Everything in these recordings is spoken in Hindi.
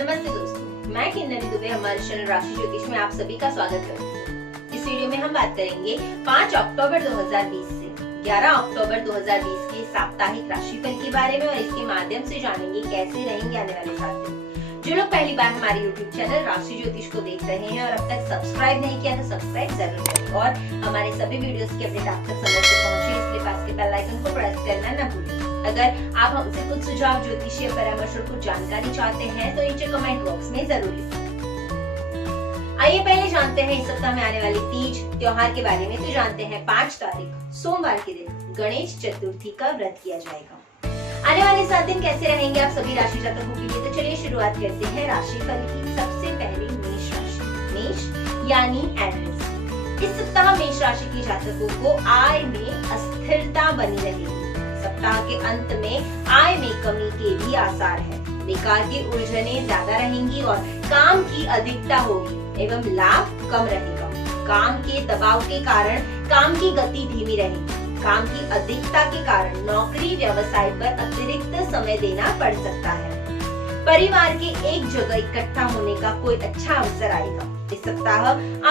नमस्ते दोस्तों, मैं किन्नरी दुबे हमारे चैनल राशि ज्योतिष में आप सभी का स्वागत करती हूँ। इस वीडियो में हम बात करेंगे 5 अक्टूबर 2020 से 11 अक्टूबर 2020 के साप्ताहिक राशिफल के बारे में और इसके माध्यम से जानेंगे कैसे रहेंगे आने वाले 7 दिन। जो लोग पहली बार हमारे YouTube चैनल राशि ज्योतिष को देख रहे हैं और अब तक सब्सक्राइब नहीं किया तो सब्सक्राइब जरूर करें और हमारे सभी वीडियोस की अपडेट आप तक समय से पहुंचे इसलिए पास के बेल आइकन को प्रेस करना न भूलें। अगर आप हमसे कुछ सुझाव, ज्योतिषीय परामर्श और कुछ जानकारी चाहते हैं तो नीचे कमेंट बॉक्स में जरूर लिखें। आइए पहले जानते हैं इस सप्ताह में आने वाली तीज त्योहार के बारे में। तो जानते हैं 5 तारीख सोमवार के दिन गणेश चतुर्थी का व्रत किया जाएगा। आने वाले 7 दिन कैसे रहेंगे आप सभी राशि जातकों के लिए, तो चलिए शुरुआत करते हैं राशिफल की। सबसे पहले मेष राशि, मेष यानी एरिस। इस सप्ताह मेष राशि के जातकों को आय में अस्थिरता बनी रहेगी। सप्ताह के अंत में आय में कमी के भी आसार है। बेकार की उलझनें ज्यादा रहेंगी और काम की अधिकता होगी एवं लाभ कम रहेगा। काम के दबाव के कारण काम की गति धीमी रहेगी। काम की अधिकता के कारण नौकरी व्यवसाय पर अतिरिक्त समय देना पड़ सकता है। परिवार के एक जगह इकट्ठा होने का कोई अच्छा अवसर आएगा। इस सप्ताह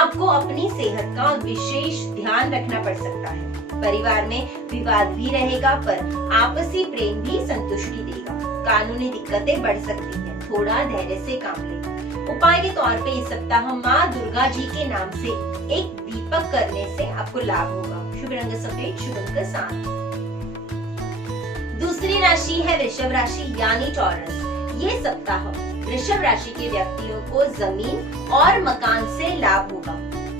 आपको अपनी सेहत का विशेष ध्यान रखना पड़ सकता है। परिवार में विवाद भी रहेगा पर आपसी प्रेम भी संतुष्टि देगा। कानूनी दिक्कतें बढ़ सकती हैं, थोड़ा धैर्य से काम लें। उपाय के तौर पे इस सप्ताह माँ दुर्गा जी के नाम से एक दीपक करने से आपको लाभ होगा। शुभ रंग सफेद, शुभ अंक 7। दूसरी राशि है वृषभ राशि यानी टॉरस। ये सप्ताह वृषभ राशि के व्यक्तियों को जमीन और मकान से लाभ होगा।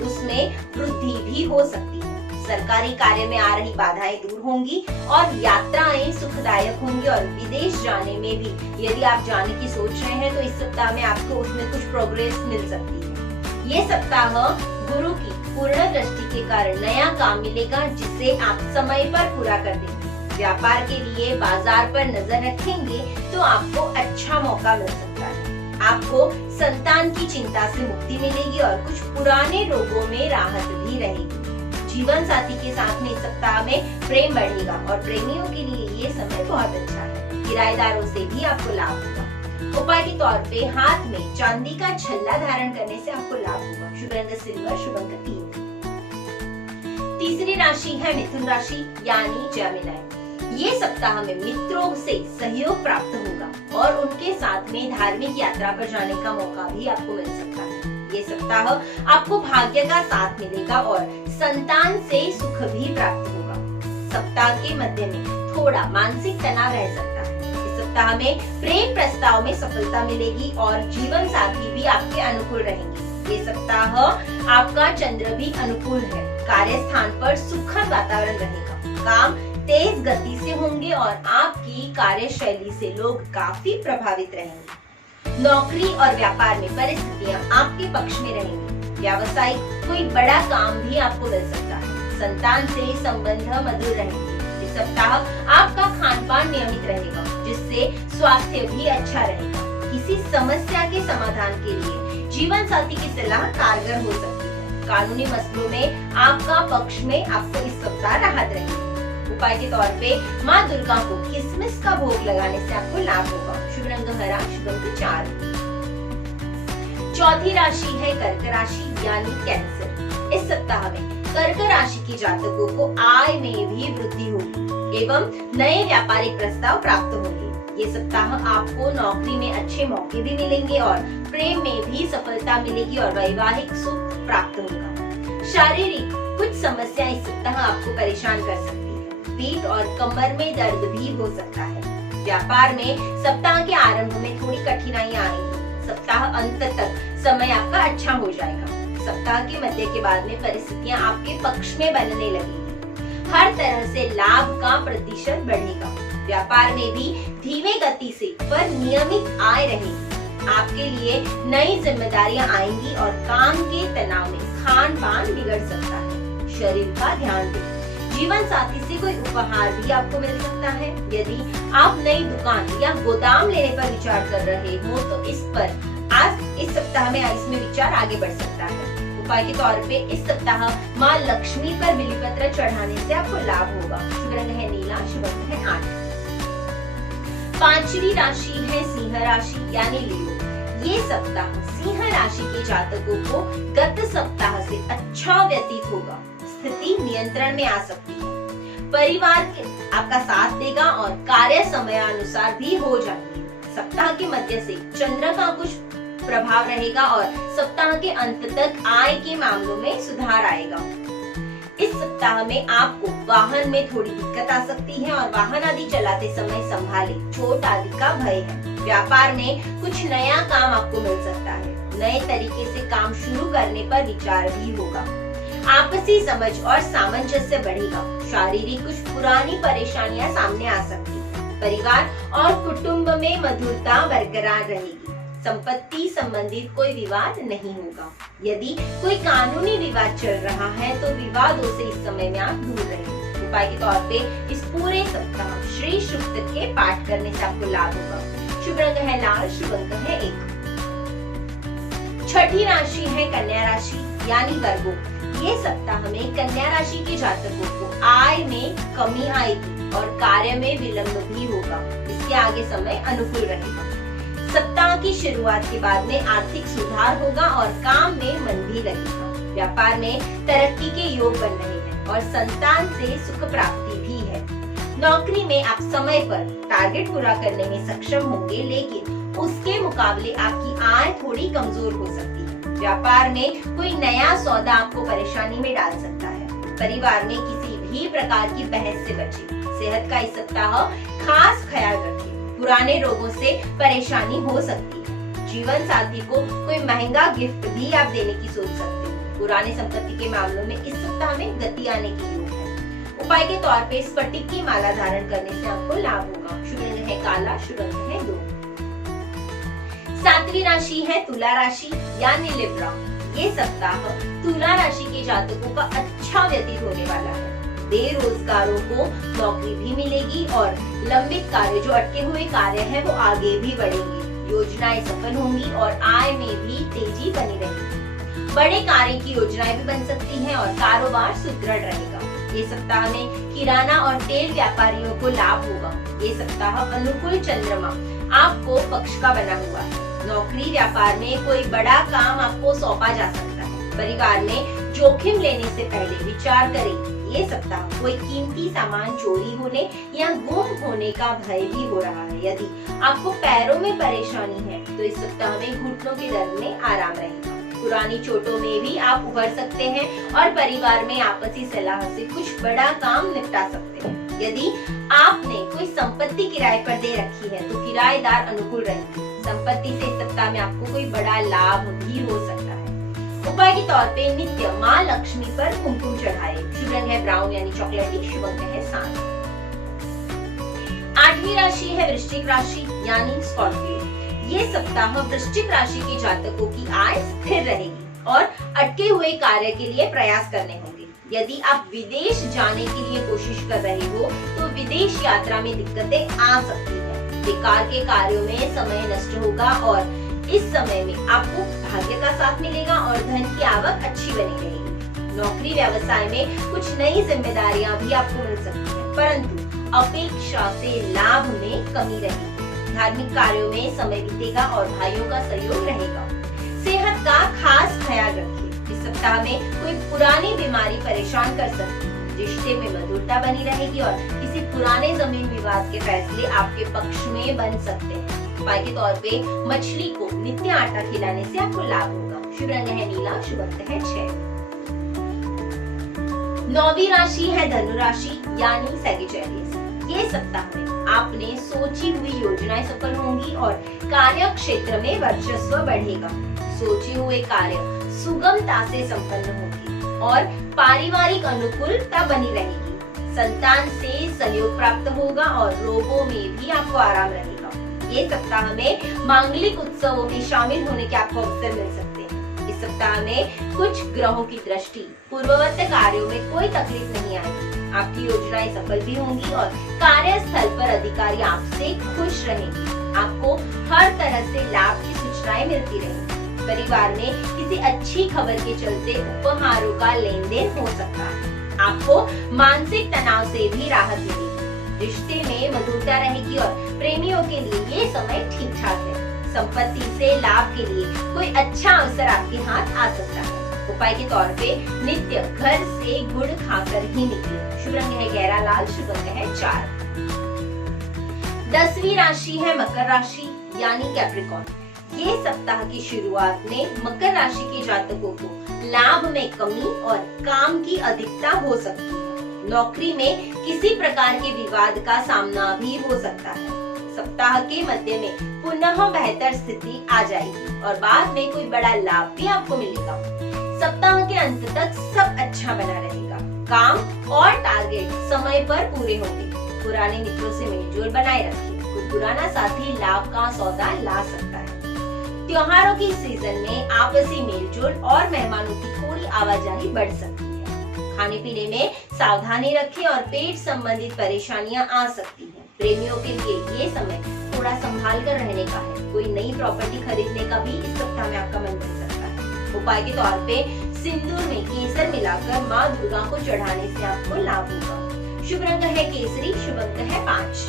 उसमें वृद्धि भी हो सकती है। सरकारी कार्य में आ रही बाधाएं दूर होंगी और यात्राएं सुखदायक होंगी और विदेश जाने में भी यदि आप जाने की सोच रहे हैं तो इस सप्ताह में आपको उसमें कुछ प्रोग्रेस मिल सकती है। ये सप्ताह गुरु की पूर्ण दृष्टि के कारण नया काम मिलेगा जिसे आप समय पर पूरा कर देंगे। व्यापार के लिए बाजार पर नजर रखेंगे तो आपको अच्छा मौका मिल सकता है। आपको संतान की चिंता से मुक्ति मिलेगी और कुछ पुराने रोगों में राहत भी रहेगी। जीवन साथी के साथ में इस सप्ताह में प्रेम बढ़ेगा और प्रेमियों के लिए ये समय बहुत अच्छा है। किराएदारों से भी आपको लाभ होगा। उपाय के तौर पे हाथ में चांदी का छल्ला धारण करने से आपको लाभ होगा। शुभ रंग सिल्वर, शुभ अंक 3। तीसरी राशि है मिथुन राशि यानी जेमिनी। ये सप्ताह में मित्रों से सहयोग प्राप्त होगा और उनके साथ में धार्मिक यात्रा पर जाने का मौका भी आपको मिल सकता है। ये सप्ताह आपको भाग्य का साथ मिलेगा और संतान से सुख भी प्राप्त होगा। सप्ताह के मध्य में थोड़ा मानसिक तनाव रह सकता है। इस सप्ताह में प्रेम प्रस्ताव में सफलता मिलेगी और जीवन साथी भी आपके अनुकूल रहेंगे। ये सप्ताह आपका चंद्र भी अनुकूल है। कार्य स्थान पर सुखद वातावरण रहेगा। काम तेज गति से होंगे और आपकी कार्यशैली से लोग काफी प्रभावित रहेंगे। नौकरी और व्यापार में परिस्थितियां आपके पक्ष में रहेंगी। व्यावसायिक कोई बड़ा काम भी आपको मिल सकता है। संतान से संबंध मधुर रहेंगे। इस सप्ताह आपका खान पान नियमित रहेगा जिससे स्वास्थ्य भी अच्छा रहेगा। किसी समस्या के समाधान के लिए जीवन साथी की सलाह कारगर हो सकती है। कानूनी मसलों में आपका पक्ष में आपको इस सप्ताह राहत रहेगी। उपाय के तौर पे माँ दुर्गा को किसमिस का भोग लगाने से आपको लाभ होगा। शुभ रंग हरा, शुभ अंक 4। चौथी राशि है कर्क राशि यानी कैंसर। इस सप्ताह में कर्क राशि के जातकों को आय में भी वृद्धि होगी एवं नए व्यापारिक प्रस्ताव प्राप्त होंगे। ये सप्ताह आपको नौकरी में अच्छे मौके भी मिलेंगे और प्रेम में भी सफलता मिलेगी और वैवाहिक सुख प्राप्त होगा। शारीरिक कुछ समस्या इस सप्ताह आपको परेशान कर सकती है। पीठ और कमर में दर्द भी हो सकता है। व्यापार में सप्ताह के आरंभ में थोड़ी कठिनाइयां आएंगी। सप्ताह अंत तक समय आपका अच्छा हो जाएगा। सप्ताह के मध्य के बाद में परिस्थितियां आपके पक्ष में बनने लगेंगी। हर तरह से लाभ का प्रतिशत बढ़ेगा। व्यापार में भी धीमे गति से पर नियमित आय रहेगी। आपके लिए नई जिम्मेदारियां आएंगी और काम के तनाव में खान पान बिगड़ सकता है। शरीर का ध्यान दें। जीवन साथी से कोई उपहार भी आपको मिल सकता है। यदि आप नई दुकान या गोदाम लेने पर विचार कर रहे हो तो इस सप्ताह में इसमें विचार आगे बढ़ सकता है। उपाय के तौर पे इस सप्ताह माँ लक्ष्मी पर बिलीपत्र चढ़ाने से आपको लाभ होगा। शुभ रंग है नीला, शुभ अंक है 8। पांचवी राशि है सिंह राशि यानी लियो। ये सप्ताह सिंह राशि के जातकों को गत सप्ताह से अच्छा व्यतीत होगा। स्थिति नियंत्रण में आ सकती है। परिवार आपका साथ देगा और कार्य समयानुसार भी हो जाएंगे। सप्ताह के मध्य से चंद्र का कुछ प्रभाव रहेगा और सप्ताह के अंत तक आय के मामलों में सुधार आएगा। इस सप्ताह में आपको वाहन में थोड़ी दिक्कत आ सकती है और वाहन आदि चलाते समय संभाले, चोट आदि का भय है। व्यापार में कुछ नया काम आपको मिल सकता है। नए तरीके से काम शुरू करने पर विचार भी होगा। आपसी समझ और सामंजस्य बढ़ेगा। शारीरिक कुछ पुरानी परेशानियां सामने आ सकती है। परिवार और कुटुंब में मधुरता बरकरार रहेगी। संपत्ति संबंधित कोई विवाद नहीं होगा। यदि कोई कानूनी विवाद चल रहा है तो विवादों से इस समय में आप दूर रहें। उपाय के तौर पे इस पूरे सप्ताह श्री सूक्त के पाठ करने से आपको लाभ होगा। शुभ रंग है लाल, शुभ अंक है 1। छठी राशि है कन्या राशि यानी वर्गो। ये सप्ताह में कन्या राशि के जातकों को आय में कमी आएगी और कार्य में विलंब भी होगा। इसके आगे समय अनुकूल रहेगा। सप्ताह की शुरुआत के बाद में आर्थिक सुधार होगा और काम में मन भी लगेगा। व्यापार में तरक्की के योग बन रहे हैं और संतान से सुख प्राप्ति भी है। नौकरी में आप समय पर टारगेट पूरा करने में सक्षम होंगे, लेकिन उसके मुकाबले आपकी आय थोड़ी कमजोर हो सकती है। व्यापार में कोई नया सौदा आपको परेशानी में डाल सकता है। परिवार में किसी भी प्रकार की बहस से बचें। सेहत का इस सप्ताह खास ख्याल रखें। पुराने रोगों से परेशानी हो सकती है। जीवन साथी को कोई महंगा गिफ्ट भी आप देने की सोच सकते हो। पुराने संपत्ति के मामलों में इस सप्ताह में गति आने की योग है। उपाय के तौर पे स्फटिक की माला धारण करने से आपको लाभ होगा। शुभ रंग है काला, शुभ अंक है 2। सातवीं राशि है तुला राशि यानी लिब्रा। ये सप्ताह तुला राशि के जातकों का अच्छा व्यतीत होने वाला है। बेरोजगारों को नौकरी भी मिलेगी और लंबित कार्य जो अटके हुए कार्य हैं वो आगे भी बढ़ेंगे। योजनाएं सफल होंगी और आय में भी तेजी बनी रहेगी। बड़े कार्य की योजनाएं भी बन सकती हैं और कारोबार सुदृढ़ रहेगा। ये सप्ताह में किराना और तेल व्यापारियों को लाभ होगा। ये सप्ताह अनुकूल चंद्रमा आपको पक्ष का बना हुआ है। नौकरी व्यापार में कोई बड़ा काम आपको सौंपा जा सकता है। परिवार में जोखिम लेने से पहले विचार करें। ये सप्ताह कोई कीमती सामान चोरी होने या गुम होने का भय भी हो रहा है। यदि आपको पैरों में परेशानी है तो इस सप्ताह में घुटनों के दर्द में आराम रहेगा। पुरानी चोटों में भी आप उभर सकते हैं और परिवार में आपसी सलाह से कुछ बड़ा काम निपटा सकते हैं। यदि आपने कोई संपत्ति किराए पर दे रखी है तो किराएदार अनुकूल रहेंगे। संपत्ति से इस सप्ताह में आपको कोई बड़ा लाभ भी हो सकता है। उपाय के तौर पे नित्य माँ लक्ष्मी पर कुमकुम चढ़ाए। शुभ रंग है ब्राउन यानी चॉकलेटी, शुभ अंक है 7। आठवीं राशि है वृश्चिक राशि यानी स्कॉर्पियो। ये सप्ताह वृश्चिक राशि के जातकों की आय स्थिर रहेगी और अटके हुए कार्य के लिए प्रयास करने होंगे। यदि आप विदेश जाने के लिए कोशिश कर रहे हो तो विदेश यात्रा में दिक्कतें आ सकती है। बेकार के कार्यों में समय नष्ट होगा और इस समय में आपको भाग्य का साथ मिलेगा और धन की आवक अच्छी बनी रहेगी। नौकरी व्यवसाय में कुछ नई जिम्मेदारियां भी आपको मिल सकती हैं, परंतु अपेक्षा से लाभ में कमी रहेगी। धार्मिक कार्यों में समय बीतेगा और भाइयों का सहयोग रहेगा। सेहत का खास ख्याल रखिए। इस सप्ताह में कोई पुरानी बीमारी परेशान कर सकती है। रिश्ते में मधुरता बनी रहेगी और किसी पुराने जमीन विवाद के फैसले आपके पक्ष में बन सकते हैं। उपाय के तौर पे मछली को नित्य आटा खिलाने से आपको लाभ होगा। शुभ रंग है नीला, शुभ अंक है 6। नौवीं राशि है धनु राशि यानी सैजिटेरियस। ये सप्ताह में आपने सोची हुई योजनाएं सफल होंगी और कार्य क्षेत्र में वर्चस्व बढ़ेगा। सोचे हुए कार्य सुगमता से संपन्न होंगे और पारिवारिक अनुकूलता बनी रहेगी। संतान से सहयोग प्राप्त होगा और रोगों में भी आपको आराम रहेगा। ये सप्ताह में मांगलिक उत्सवों में शामिल होने के आपको अवसर मिल सकते हैं। इस सप्ताह में कुछ ग्रहों की दृष्टि पूर्ववत कार्यों में कोई तकलीफ नहीं आएगी। आपकी योजनाएं सफल भी होंगी और कार्यस्थल पर अधिकारी आपसे खुश रहेंगे। आपको हर तरह से लाभ की सूचनाएं मिलती रहेंगी। परिवार में किसी अच्छी खबर के चलते उपहारों का लेन देन हो सकता है। आपको मानसिक तनाव से भी राहत मिलेगी। रिश्ते में मधुरता रहेगी और प्रेमियों के लिए ये समय ठीक ठाक है। संपत्ति से लाभ के लिए कोई अच्छा अवसर आपके हाथ आ सकता है। उपाय के तौर पे नित्य घर से गुड़ खाकर ही निकले। शुभ रंग है गहरा लाल, शुभ अंक है 4। 10वीं राशि है मकर राशि यानी कैप्रिकॉर्न। ये सप्ताह की शुरुआत में मकर राशि के जातकों को लाभ में कमी और काम की अधिकता हो सकती है। नौकरी में किसी प्रकार के विवाद का सामना भी हो सकता है। सप्ताह के मध्य में पुनः बेहतर स्थिति आ जाएगी और बाद में कोई बड़ा लाभ भी आपको मिलेगा। सप्ताह के अंत तक सब अच्छा बना रहेगा। काम और टारगेट समय पर पूरे होंगे। पुराने मित्रों से मेलजोल बनाए रखिए। कोई पुराना साथी लाभ का सौदा ला सकता है। त्योहारों की सीजन में आपसी मेलजोल और मेहमानों की थोड़ी आवाजाही बढ़ सकती है। खाने पीने में सावधानी रखें और पेट संबंधित परेशानियां आ सकती हैं। प्रेमियों के लिए ये समय थोड़ा संभाल कर रहने का है। कोई नई प्रॉपर्टी खरीदने का भी इस सप्ताह में आपका मन बन सकता है। उपाय के तौर पे सिंदूर में केसर मिलाकर माँ दुर्गा को चढ़ाने से आपको लाभ होगा। शुभ रंग है केसरी, शुभ अंक है 5।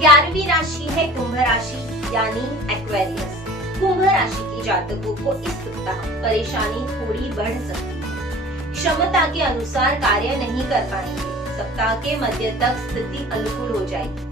11वीं राशि है कुंभ राशि यानी एक्वेरियस। कुंभ राशि के जातकों को इस सप्ताह परेशानी थोड़ी बढ़ सकती है। क्षमता के अनुसार कार्य नहीं कर पाएंगे। सप्ताह के मध्य तक स्थिति अनुकूल हो जाएगी।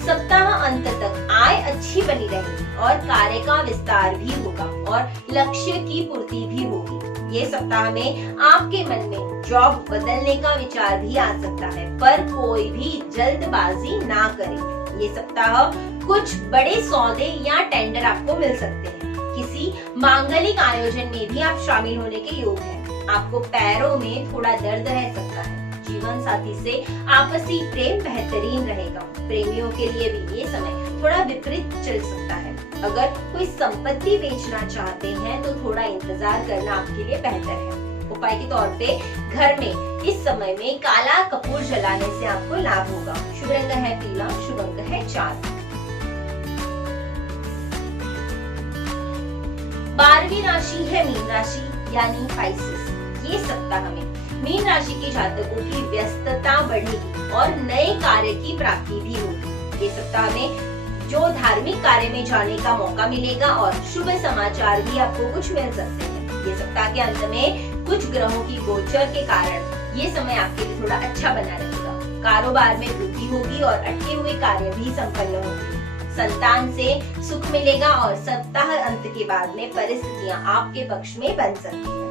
सप्ताह अंत तक आय अच्छी बनी रहेगी और कार्य का विस्तार भी होगा और लक्ष्य की पूर्ति भी होगी। ये सप्ताह में आपके मन में जॉब बदलने का विचार भी आ सकता है, पर कोई भी जल्दबाजी ना करें। ये सप्ताह कुछ बड़े सौदे या टेंडर आपको मिल सकते हैं। किसी मांगलिक आयोजन में भी आप शामिल होने के योग हैं। आपको पैरों में थोड़ा दर्द रह सकता है। जीवन साथी से आपसी प्रेम बेहतरीन रहेगा। प्रेमियों के लिए भी ये समय थोड़ा विपरीत चल सकता है। अगर कोई संपत्ति बेचना चाहते हैं तो थोड़ा इंतजार करना आपके लिए बेहतर है। उपाय के तौर पे घर में इस समय में काला कपूर जलाने से आपको लाभ होगा। शुभ रंग है पीला, शुभ अंक है 4। 12वीं राशि है मीन राशि यानी पाइसेस। ये सप्ताह में मीन राशि के जातकों की व्यस्तता बढ़ेगी और नए कार्य की प्राप्ति भी होगी। ये सप्ताह में जो धार्मिक कार्य में जाने का मौका मिलेगा और शुभ समाचार भी आपको कुछ मिल सकते हैं। ये सप्ताह के अंत में कुछ ग्रहों की गोचर के कारण ये समय आपके लिए थोड़ा अच्छा बना रहेगा। कारोबार में वृद्धि होगी और अटके हुए कार्य भी संपन्न होंगे। संतान से सुख मिलेगा और सप्ताह अंत के बाद में परिस्थितियां आपके पक्ष में बन सकती हैं।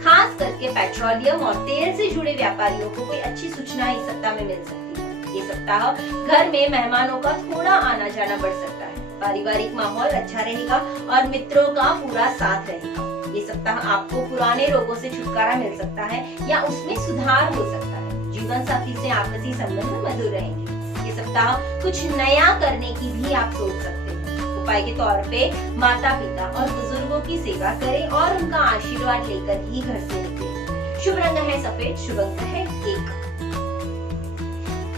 खास करके पेट्रोलियम और तेल से जुड़े व्यापारियों को कोई अच्छी सूचना इस सप्ताह में मिल सकती है। ये सप्ताह घर में मेहमानों का थोड़ा आना जाना बढ़ सकता है। पारिवारिक माहौल अच्छा रहेगा और मित्रों का पूरा साथ रहेगा। ये सप्ताह आपको पुराने रोगों से छुटकारा मिल सकता है या उसमें सुधार हो सकता है। जीवन साथी से आपसी संबंध मधुर रहेंगे। ये सप्ताह कुछ नया करने की भी आप सोच सकते हैं। उपाय के तौर पे माता पिता और बुजुर्गों की सेवा करें और उनका आशीर्वाद लेकर ही घर से निकलें। शुभ रंग है सफेद, शुभ अंक है 1।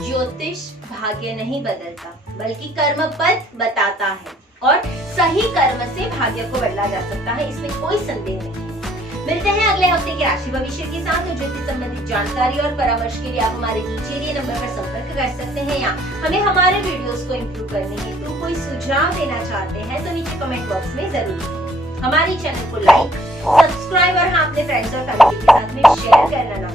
ज्योतिष भाग्य नहीं बदलता बल्कि कर्म पथ बताता है और सही कर्म से भाग्य को बदला जा सकता है, इसमें कोई संदेह नहीं है। मिलते हैं अगले हफ्ते के राशि भविष्य के साथ। और ज्योतिष संबंधित जानकारी और परामर्श के लिए आप हमारे नीचे दिए नंबर पर संपर्क कर सकते हैं या हमें हमारे वीडियोस को इम्प्रूव करने हेतु कोई सुझाव देना चाहते हैं तो नीचे कमेंट बॉक्स में जरूर लिखें। हमारे चैनल को लाइक, सब्सक्राइब और हाँ अपने फ्रेंड्स और फैमिली के साथ में शेयर करना ना